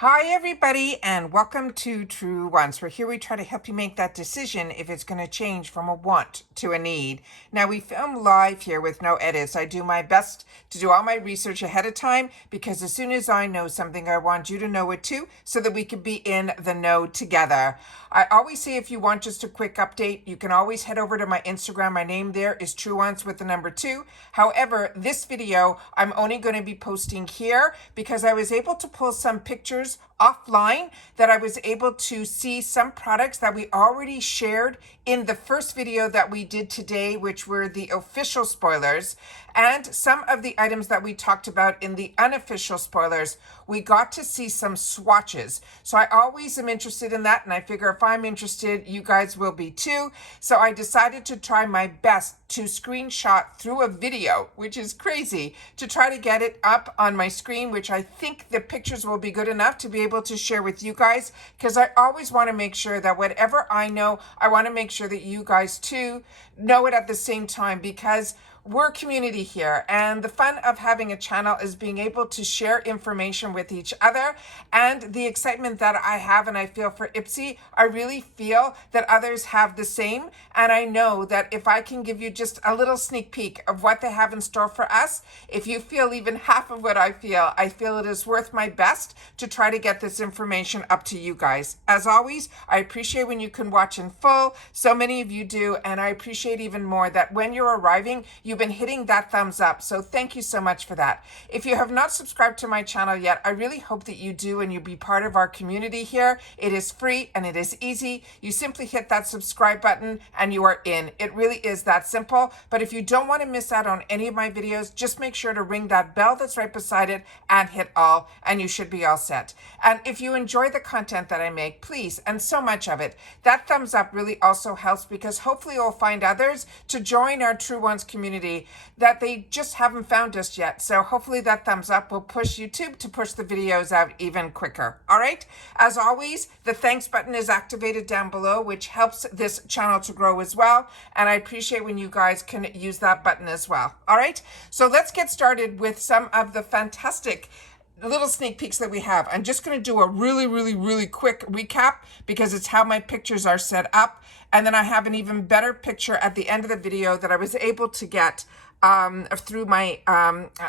Hi everybody and welcome to Truewants, where here we try to help you make that decision if it's going to change from a want to a need. Now we film live here with no edits. I do my best to do all my research ahead of time because as soon as I know something, I want you to know it too so that we can be in the know together. I always say if you want just a quick update, you can always head over to my Instagram. My name there is Truewants with the number 2. However, this video I'm only going to be posting here because I was able to pull some pictures offline that I was able to see some products that we already shared in the first video that we did today, which were the official spoilers, and some of the items that we talked about in the unofficial spoilers. We got to see some swatches. So I always am interested in that, and I figure if I'm interested, you guys will be too. So I decided to try my best to screenshot through a video, which is crazy, to try to get it up on my screen, which I think the pictures will be good enough to be able to share with you guys, because I always want to make sure that whatever I know, I want to make sure that you guys too know it at the same time, because we're a community here, and the fun of having a channel is being able to share information with each other. And the excitement that I have and I feel for IPSY, I really feel that others have the same. And I know that if I can give you just a little sneak peek of what they have in store for us, if you feel even half of what I feel it is worth my best to try to get this information up to you guys. As always, I appreciate when you can watch in full. So many of you do, and I appreciate even more that when you're arriving, you've been hitting that thumbs up. So thank you so much for that. If you have not subscribed to my channel yet, I really hope that you do and you be part of our community here. It is free and it is easy. You simply hit that subscribe button and you are in. It really is that simple. But if you don't want to miss out on any of my videos, just make sure to ring that bell that's right beside it and hit all, and you should be all set. And if you enjoy the content that I make, please, and so much of it, that thumbs up really also helps, because hopefully you'll find others to join our Truewants community that they just haven't found us yet. So hopefully that thumbs up will push YouTube to push the videos out even quicker. All right. As always, the thanks button is activated down below, which helps this channel to grow as well. And I appreciate when you guys can use that button as well. All right. So let's get started with some of the fantastic little sneak peeks that we have. I'm just going to do a really quick recap because it's how my pictures are set up. And then I have an even better picture at the end of the video that I was able to get through my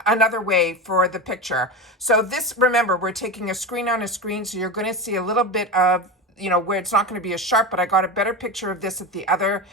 another way for the picture. So this, remember, we're taking a screen on a screen, so you're going to see a little bit of, you know, where it's not going to be as sharp, but I got a better picture of this at the other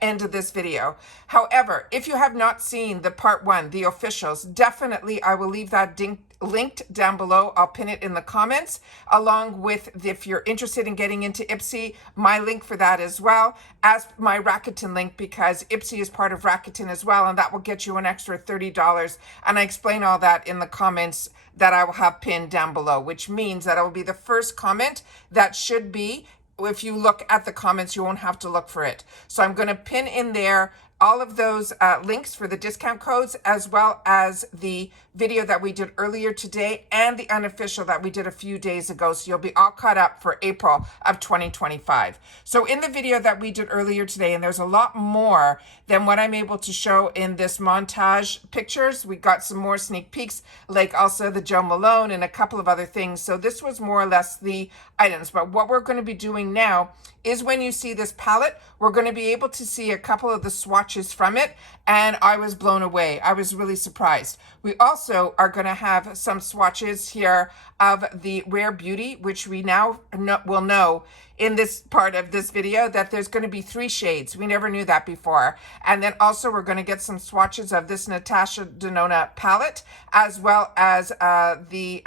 end of this video. However, if you have not seen the part 1, the officials, definitely I will leave that linked down below. I'll pin it in the comments, along with, if you're interested in getting into IPSY, my link for that as well as my Rakuten link, because IPSY is part of Rakuten as well, and that will get you an extra $30. And I explain all that in the comments that I will have pinned down below, which means that it will be the first comment that should be, if you look at the comments, you won't have to look for it. So I'm going to pin in there all of those links for the discount codes, as well as the video that we did earlier today and the unofficial that we did a few days ago. So you'll be all caught up for April of 2025. So in the video that we did earlier today, and there's a lot more than what I'm able to show in this montage pictures, we got some more sneak peeks, like also the Joe Malone and a couple of other things. So this was more or less the items. But what we're going to be doing now is, when you see this palette, we're going to be able to see a couple of the swatches from it, and I was blown away. I was really surprised. We also are going to have some swatches here of the Rare Beauty, which we now will know in this part of this video that there's going to be 3 shades. We never knew that before. And then also we're going to get some swatches of this Natasha Denona palette, as well as the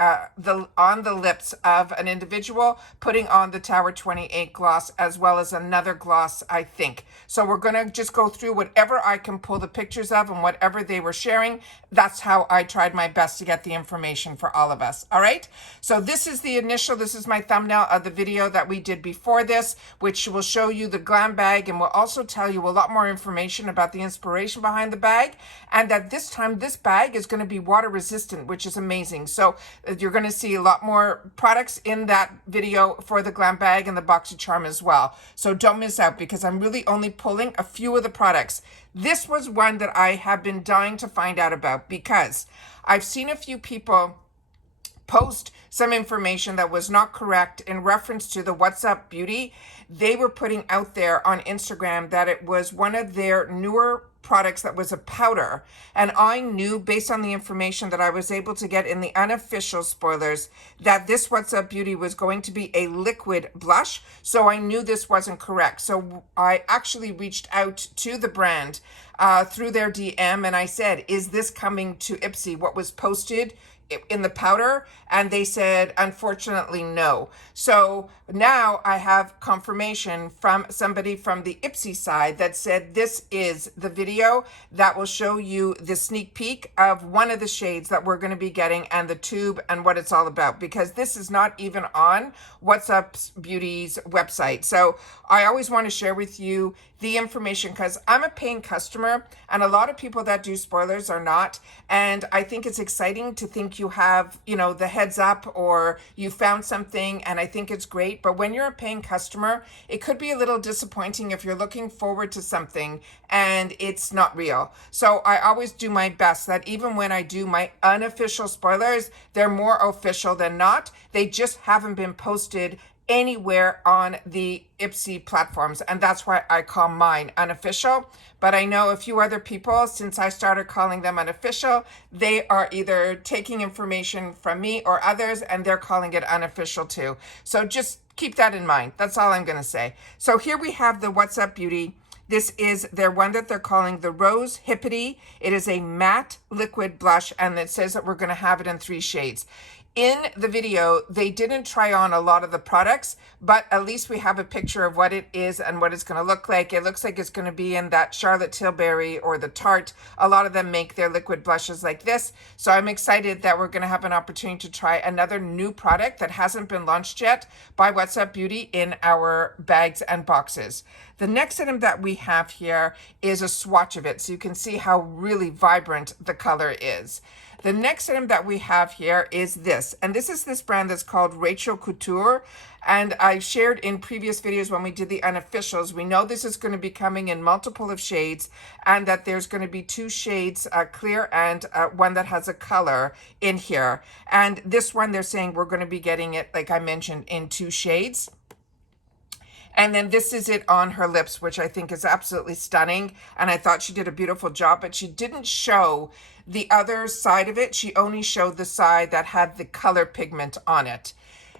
on the lips of an individual putting on the Tower 28 gloss, as well as another gloss, I think. So we're going to just go through whatever I can pull the pictures of and whatever they were sharing. That's how I tried my best to get the information for all of us. All right. So this is the initial, this is my thumbnail of the video that we did before this, which will show you the GlamBag, and will also tell you a lot more information about the inspiration behind the bag, and that this time this bag is going to be water resistant, which is amazing. So you're going to see a lot more products in that video for the GlamBag and the Boxycharm as well. So don't miss out, because I'm really only pulling a few of the products. This was one that I have been dying to find out about, because I've seen a few people post some information that was not correct in reference to the WhatsUp Beauty. They were putting out there on Instagram that it was one of their newer products that was a powder, and I knew based on the information that I was able to get in the unofficial spoilers that this WhatsUp Beauty was going to be a liquid blush, so I knew this wasn't correct. So I actually reached out to the brand through their DM, and I said, is this coming to IPSY, what was posted in the powder? And they said, unfortunately, no. So now I have confirmation from somebody from the IPSY side that said this is the video that will show you the sneak peek of one of the shades that we're going to be getting and the tube and what it's all about, because this is not even on WhatsUp Beauty's website. So I always want to share with you the information because I'm a paying customer and a lot of people that do spoilers are not. And I think it's exciting to think you have, you know, the heads up or you found something, and I think it's great. But when you're a paying customer, it could be a little disappointing if you're looking forward to something and it's not real. So I always do my best that even when I do my unofficial spoilers, they're more official than not. They just haven't been posted anywhere on the IPSY platforms, and that's why I call mine unofficial. But I know a few other people, since I started calling them unofficial, they are either taking information from me or others, and they're calling it unofficial too. So just keep that in mind. That's all I'm going to say. So here we have the WhatsUp Beauty. This is their one that they're calling the Rose Hippity. It is a matte liquid blush, and it says that we're going to have it in 3 shades. In the video, they didn't try on a lot of the products, but at least we have a picture of what it is and what it's going to look like. It looks like it's going to be in that Charlotte Tilbury or the Tarte. A lot of them make their liquid blushes like this. So I'm excited that we're going to have an opportunity to try another new product that hasn't been launched yet by WhatsUp Beauty in our bags and boxes. The next item that we have here is a swatch of it, so you can see how really vibrant the color is. The next item that we have here is this, and this is this brand that's called Rachel Couture, and I shared in previous videos when we did the unofficials, we know this is going to be coming in multiple of shades, and that there's going to be 2 shades, clear and one that has a color in here. And this one, they're saying we're going to be getting it, like I mentioned, in 2 shades. And then this is it on her lips, which I think is absolutely stunning. And I thought she did a beautiful job, but she didn't show the other side of it. She only showed the side that had the color pigment on it.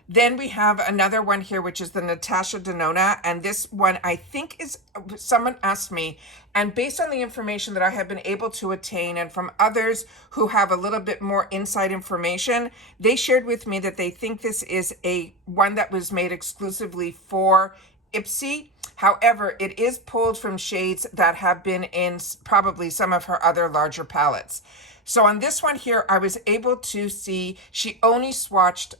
Then we have another one here, which is the Natasha Denona. And this one, I think is, someone asked me, and based on the information that I have been able to attain and from others who have a little bit more inside information, they shared with me that they think this is a one that was made exclusively for IPSY. However, it is pulled from shades that have been in probably some of her other larger palettes. So on this one here, I was able to see she only swatched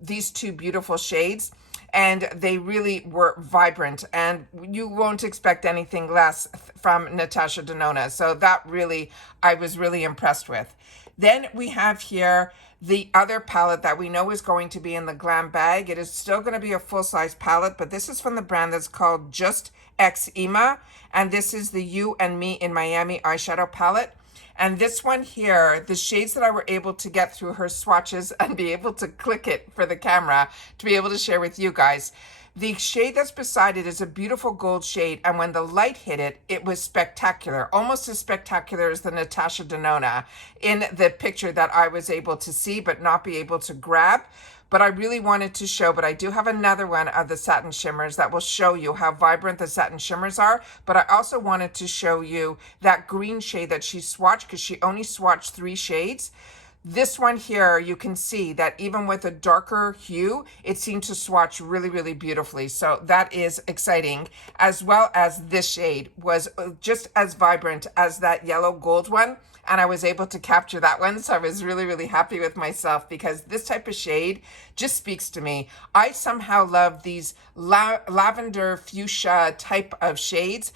these 2 beautiful shades, and they really were vibrant, and you won't expect anything less from Natasha Denona. So that really, I was really impressed with. Then we have here the other palette that we know is going to be in the GlamBag. It is still going to be a full-size palette, but this is from the brand that's called Just X Ema, and this is the You and Me in Miami eyeshadow palette. And this one here, the shades that I were able to get through her swatches and be able to click it for the camera to be able to share with you guys. The shade that's beside it is a beautiful gold shade, and when the light hit it, it was spectacular, almost as spectacular as the Natasha Denona in the picture that I was able to see but not be able to grab. But I really wanted to show, but I do have another one of the satin shimmers that will show you how vibrant the satin shimmers are. But I also wanted to show you that green shade that she swatched, because she only swatched 3 shades. This one here, you can see that even with a darker hue, it seemed to swatch really, really beautifully. So that is exciting, as well as this shade was just as vibrant as that yellow gold one. And I was able to capture that one. So I was really, really happy with myself, because this type of shade just speaks to me. I somehow love these lavender fuchsia type of shades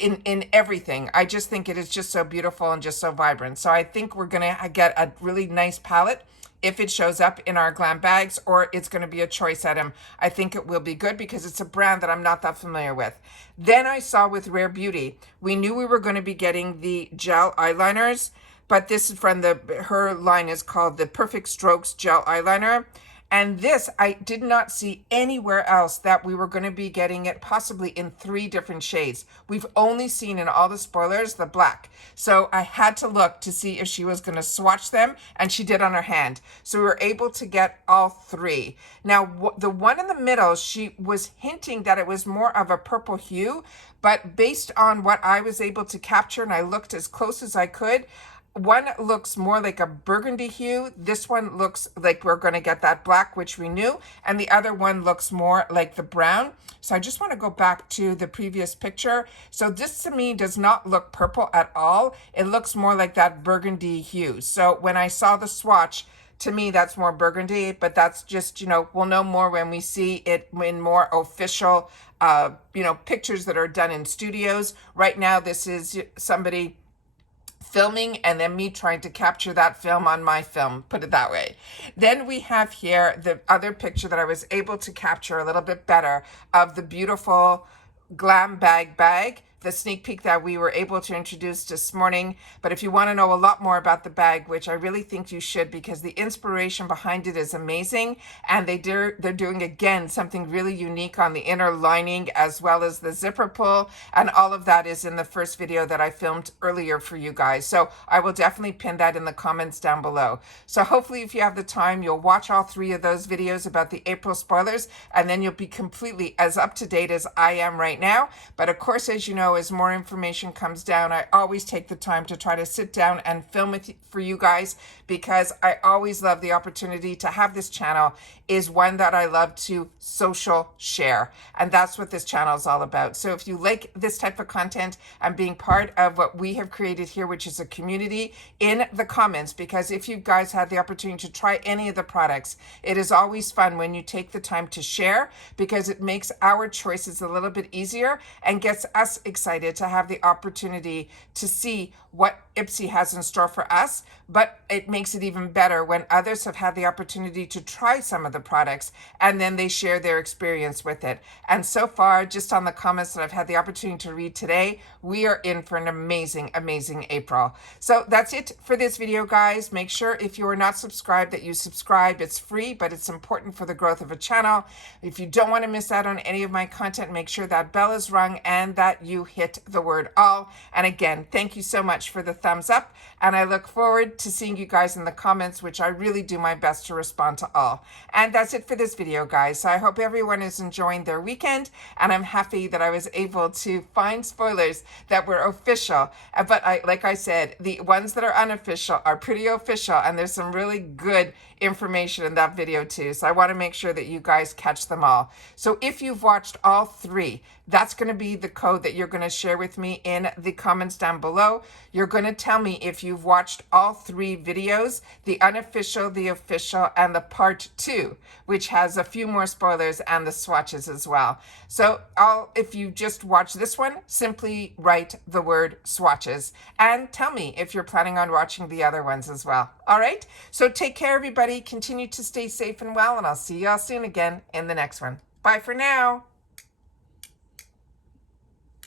in everything. I just think it is just so beautiful and just so vibrant. So I think we're going to get a really nice palette if it shows up in our glam bags, or it's going to be a choice item. I think it will be good because it's a brand that I'm not that familiar with. Then I saw with Rare Beauty, we knew we were going to be getting the gel eyeliners. but this is from her line is called the Perfect Strokes Gel Eyeliner. And this, I did not see anywhere else that we were going to be getting it possibly in 3 different shades. We've only seen in all the spoilers, the black. So I had to look to see if she was going to swatch them, and she did on her hand. So we were able to get all 3. Now, the one in the middle, she was hinting that it was more of a purple hue, but based on what I was able to capture, and I looked as close as I could, one looks more like a burgundy hue. This one looks like we're going to get that black, which we knew. And the other one looks more like the brown. So I just want to go back to the previous picture. So this to me does not look purple at all. It looks more like that burgundy hue. So when I saw the swatch, to me, that's more burgundy, but that's just, we'll know more when we see it in more official, pictures that are done in studios. Right now, this is somebody filming and then me trying to capture that film on my film, put it that way. Then we have here the other picture that I was able to capture a little bit better of the beautiful GlamBag bag, the sneak peek that we were able to introduce this morning. But if you want to know a lot more about the bag, which I really think you should, because the inspiration behind it is amazing, and they're doing again something really unique on the inner lining as well as the zipper pull, and all of that is in the first video that I filmed earlier for you guys. So I will definitely pin that in the comments down below. So hopefully if you have the time, you'll watch all 3 of those videos about the April spoilers, and then you'll be completely as up to date as I am right now. But of course, as you know, as more information comes down, I always take the time to try to sit down and film it for you guys, because I always love the opportunity to have this channel is one that I love to social share. And that's what this channel is all about. So if you like this type of content and being part of what we have created here, which is a community, in the comments, because if you guys had the opportunity to try any of the products, it is always fun when you take the time to share, because it makes our choices a little bit easier and gets us excited to have the opportunity to see what IPSY has in store for us. But it makes it even better when others have had the opportunity to try some of the products and then they share their experience with it. And so far, just on the comments that I've had the opportunity to read today, we are in for an amazing, amazing April. So that's it for this video, guys. Make sure if you are not subscribed that you subscribe. It's free, but it's important for the growth of a channel. If you don't want to miss out on any of my content, make sure that bell is rung and that you hit the word all. And again, thank you so much for the thumbs up. And I look forward to seeing you guys in the comments, which I really do my best to respond to all. And that's it for this video, guys. So I hope everyone is enjoying their weekend, and I'm happy that I was able to find spoilers that were official. But like I said, the ones that are unofficial are pretty official, and there's some really good information in that video too. So I want to make sure that you guys catch them all. So if you've watched all 3, that's going to be the code that you're going to share with me in the comments down below. You're going to tell me if you've watched all 3 videos, the unofficial, the official, and the part 2, which has a few more spoilers and the swatches as well. So if you just watch this one, simply write the word swatches and tell me if you're planning on watching the other ones as well. All right. So take care, everybody. Continue to stay safe and well, and I'll see you all soon again in the next one. Bye for now.